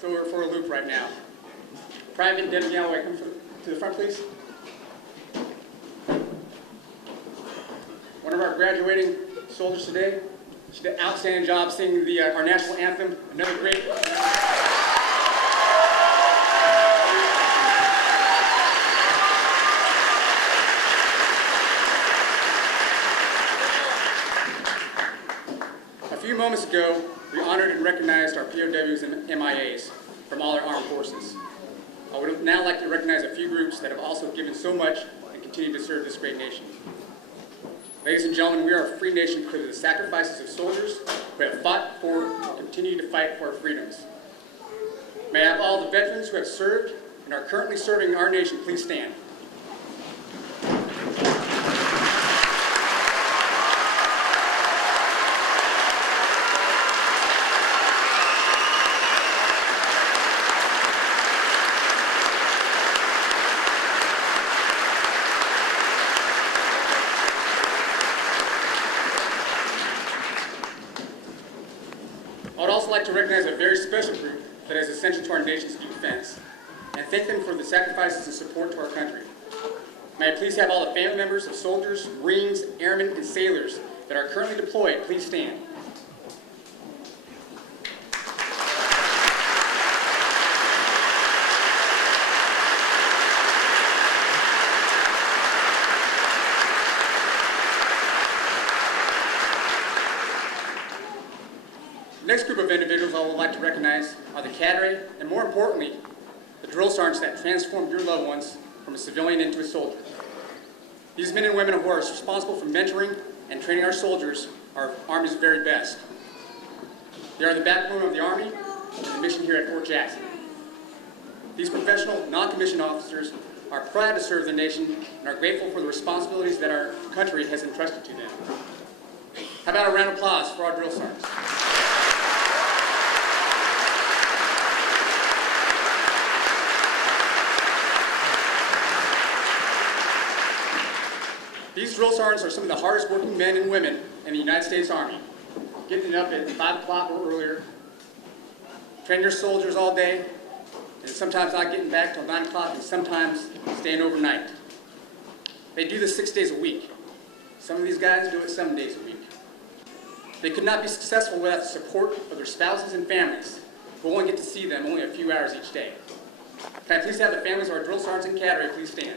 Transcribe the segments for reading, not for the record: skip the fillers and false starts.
throw her for a loop right now. Private Devin Galloway, come to the front, please. One of our graduating soldiers today. She did an outstanding job singing our national anthem. Another great. A few moments ago, we honored and recognized our POWs and MIAs from all our armed forces. I would now like to recognize a few groups that have also given so much and continue to serve this great nation. Ladies and gentlemen, we are a free nation because of the sacrifices of soldiers who have fought for and continue to fight for our freedoms. May I have all the veterans who have served and are currently serving our nation please stand. I would also like to recognize a very special group that is essential to our nation's defense and thank them for the sacrifices and support to our country. May I please have all the family members of soldiers, Marines, airmen, and sailors that are currently deployed please stand. The next group of individuals I would like to recognize are the cadre, and more importantly, the drill sergeants that transformed your loved ones from a civilian into a soldier. These men and women who are responsible for mentoring and training our soldiers are our Army's very best. They are the backbone of the Army and the mission here at Ft.Jackson. These professional, non-commissioned officers are proud to serve the nation and are grateful for the responsibilities that our country has entrusted to them. How about a round of applause for our drill sergeants? These drill sergeants are some of the hardest working men and women in the United States Army, getting up at 5 o'clock or earlier, training their soldiers all day, and sometimes not getting back till 9 o'clock and sometimes staying overnight. They do this 6 days a week. Some of these guys do it 7 days a week. They could not be successful without the support of their spouses and families, who only get to see them only a few hours each day. Can I please have the families of our drill sergeants and cadre please stand?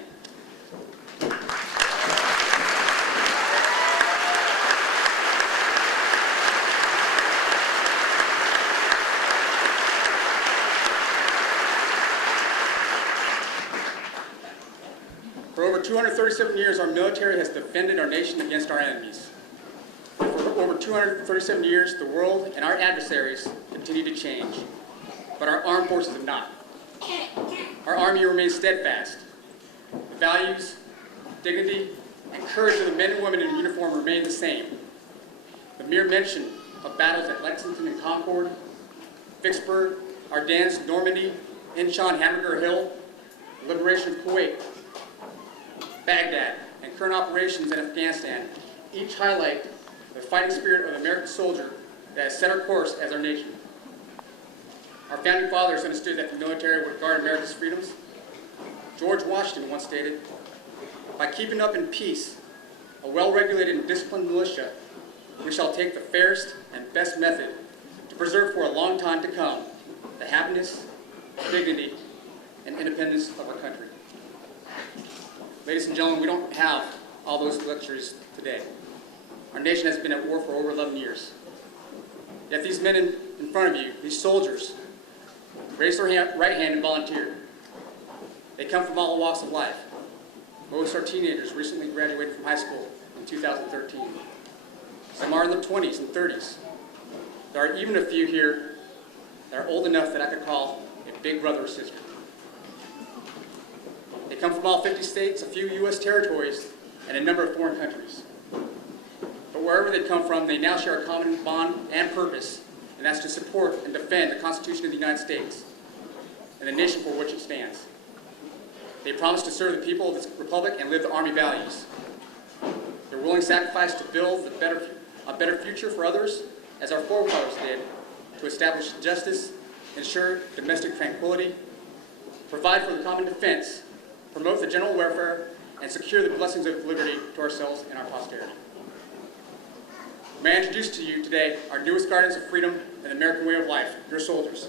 For over 237 years, our military has defended our nation against our enemies. For over 237 years, the world and our adversaries continue to change, but our armed forces have not. Our Army remains steadfast. The values, dignity, and courage of the men and women in uniform remain the same. The mere mention of battles at Lexington and Concord, Vicksburg, Ardennes, Normandy, Inchon, Hamburger Hill, the liberation of Kuwait, Baghdad, and current operations in Afghanistan each highlight the fighting spirit of the American soldier that has set our course as our nation. Our founding fathers understood that the military would guard America's freedoms. George Washington once stated, "By keeping up in peace a well-regulated and disciplined militia, we shall take the fairest and best method to preserve for a long time to come the happiness, dignity, and independence of our country." Ladies and gentlemen, we don't have all those luxuries today. Our nation has been at war for over 11 years. Yet these men in front of you, these soldiers, raised their right hand and volunteered. They come from all walks of life. Most are teenagers recently graduated from high school in 2013. Some are in their 20s and 30s. There are even a few here that are old enough that I could call a big brother or sister. They come from all 50 states, a few U.S. territories, and a number of foreign countries. But wherever they come from, they now share a common bond and purpose, and that's to support and defend the Constitution of the United States and the nation for which it stands. They promise to serve the people of this republic and live the Army values. Their willing sacrifice to build a better future for others, as our forefathers did, to establish justice, ensure domestic tranquility, provide for the common defense, promote the general welfare, and secure the blessings of liberty to ourselves and our posterity. May I introduce to you today our newest guardians of freedom and the American way of life, your soldiers.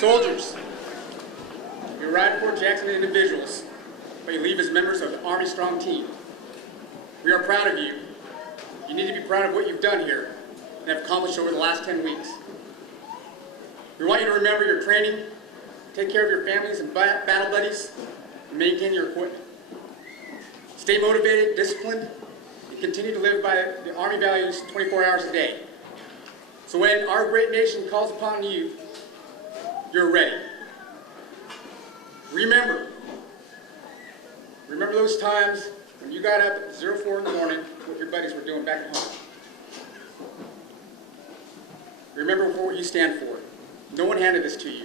Soldiers, you arrive at Ft.Jackson as individuals, but you leave as members of the Army Strong Team. We are proud of you. You need to be proud of what you've done here and have accomplished over the last 10 weeks. We want you to remember your training, take care of your families and battle buddies, and maintain your equipment. Stay motivated, disciplined, and continue to live by the Army values 24 hours a day. So when our great nation calls upon you, you're ready. Remember those times when you got up at 04 in the morning, what your buddies were doing back at home. Remember what you stand for. No one handed this to you.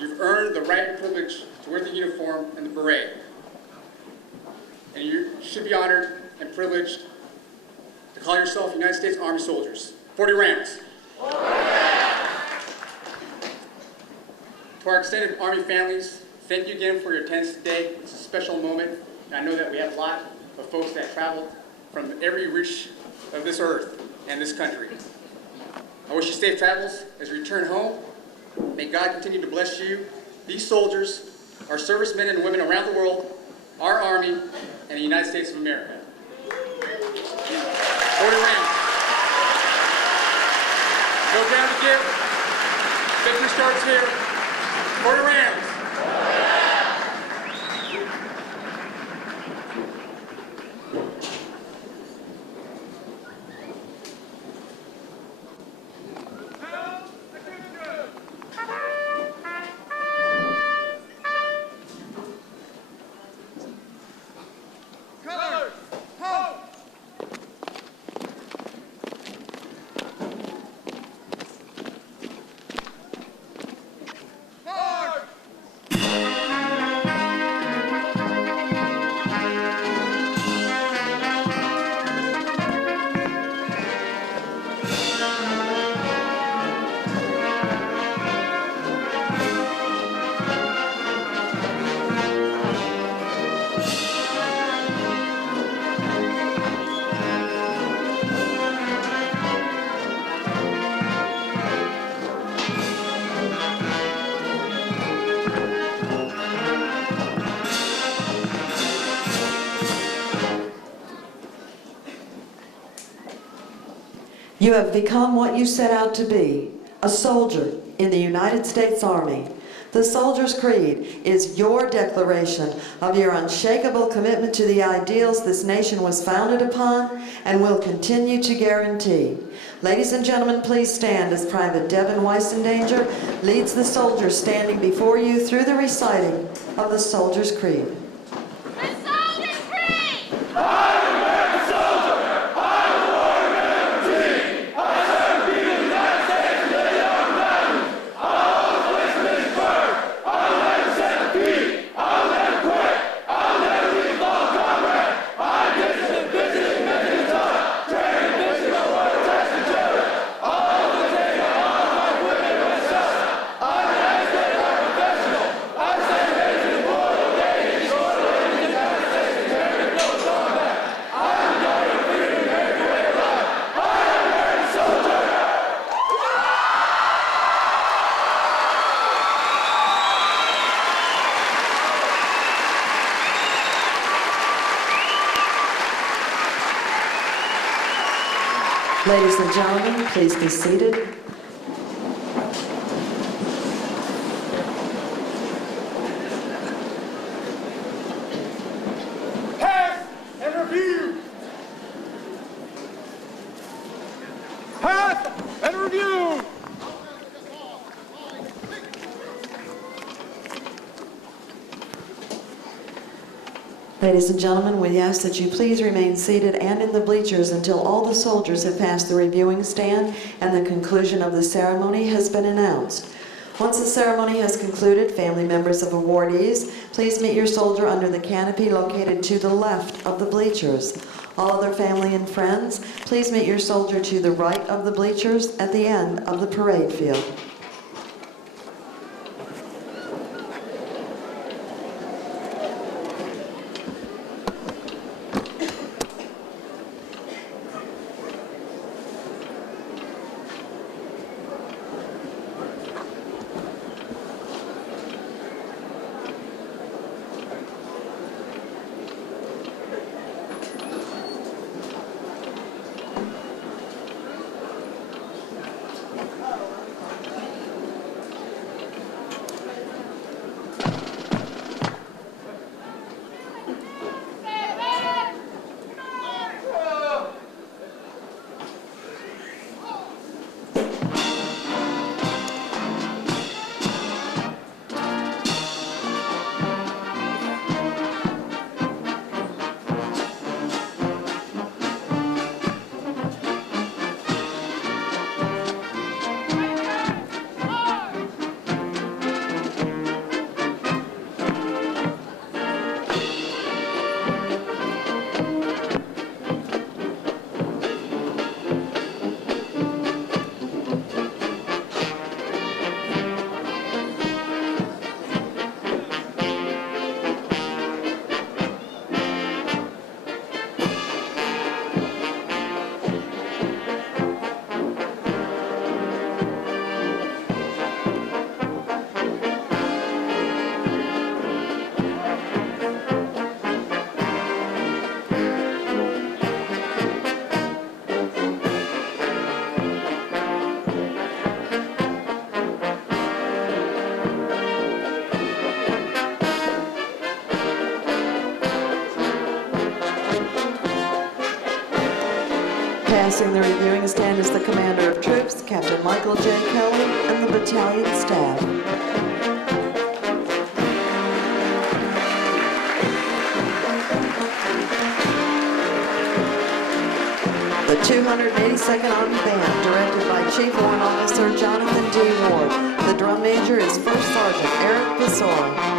You've earned the right and privilege to wear the uniform and the beret. And you should be honored and privileged to call yourself United States Army soldiers. 40 rounds. To our extended Army families, thank you again for your attendance today. It's a special moment, and I know that we have a lot of folks that traveled from every reach of this earth and this country. I wish you safe travels as you return home. May God continue to bless you, these soldiers, our servicemen and women around the world, our Army, and the United States of America. 40 rounds. No ground to give. Victory starts here. 40 rounds. You have become what you set out to be, a soldier in the United States Army. The Soldier's Creed is your declaration of your unshakable commitment to the ideals this nation was founded upon and will continue to guarantee. Ladies and gentlemen, please stand as Private Devin Weissendanger leads the soldiers standing before you through the reciting of the Soldier's Creed. The Soldier's Creed! Ladies and gentlemen, please be seated. And review! Ladies and gentlemen, we ask that you please remain seated and in the bleachers until all the soldiers have passed the reviewing stand and the conclusion of the ceremony has been announced. Once the ceremony has concluded, family members of awardees, please meet your soldier under the canopy located to the left of the bleachers. All other family and friends, please meet your soldier to the right of the bleachers at the end of the parade field. Passing the reviewing stand is the Commander of Troops, Captain Michael J. Kelly, and the battalion staff. The 282nd Army Band, directed by Chief Warrant Officer Jonathan D. Ward. The drum major is First Sergeant Eric Besora.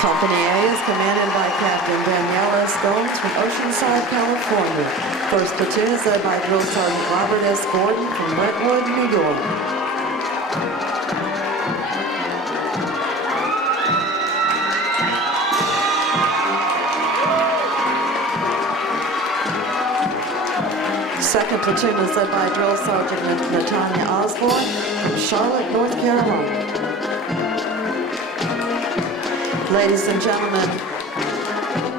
Company A is commanded by Captain Danielle S. Goins from Oceanside, California. First platoon is led by Drill Sergeant Robert S. Gordon from Brentwood, New York. Second platoon is led by Drill Sergeant Natanya Osborne from Charlotte, North Carolina. Ladies and gentlemen,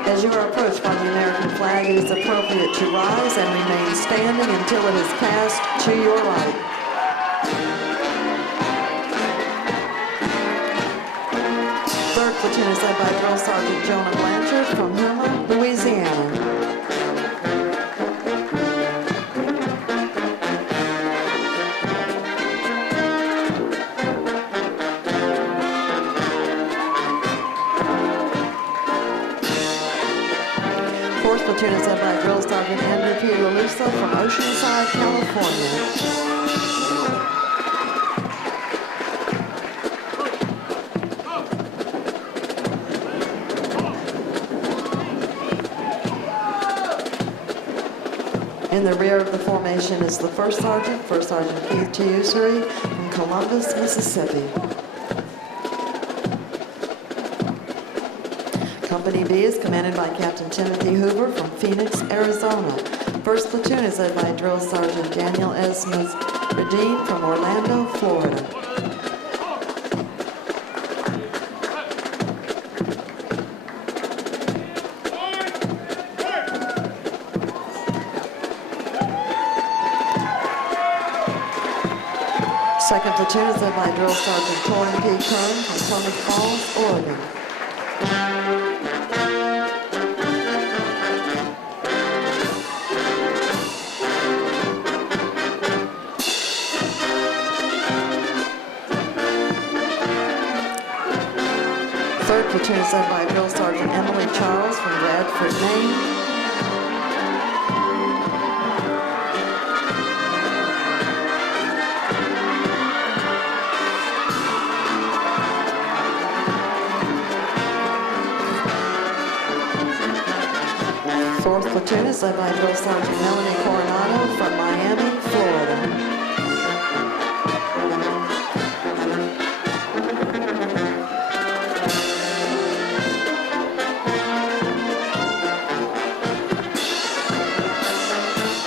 as you are approached by the American flag, it is appropriate to rise and remain standing until it is passed to your right. Third platoon is led by Drill Sergeant Jonah Blanchard from Houma, Louisiana. platoon is led by Drill Sergeant Andrew P. LaLusa from Oceanside, California. In the rear of the formation is the First Sergeant Keith T. Ussery from Columbus, Mississippi. Company B is commanded by Captain Timothy Hoover from Phoenix, Arizona. First platoon is led by Drill Sergeant Daniel S. Radine from Orlando, Florida. Second platoon is led by Drill Sergeant Torrin P. Kern from Plymouth Falls, Oregon. Third platoon is led by Drill Sergeant Emily Charles from Bradford, Maine. Fourth platoon is led by Drill Sergeant Melanie Coronado from Miami, Florida.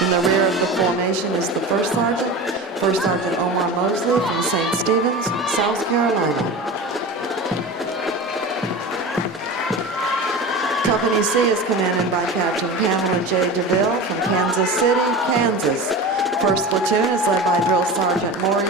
In the rear of the formation is the First Sergeant Omar Mosley from St. Stephen's, South Carolina. Company C is commanded by Captain Pamela J. DeVille from Kansas City, Kansas. First platoon is led by Drill Sergeant Maurice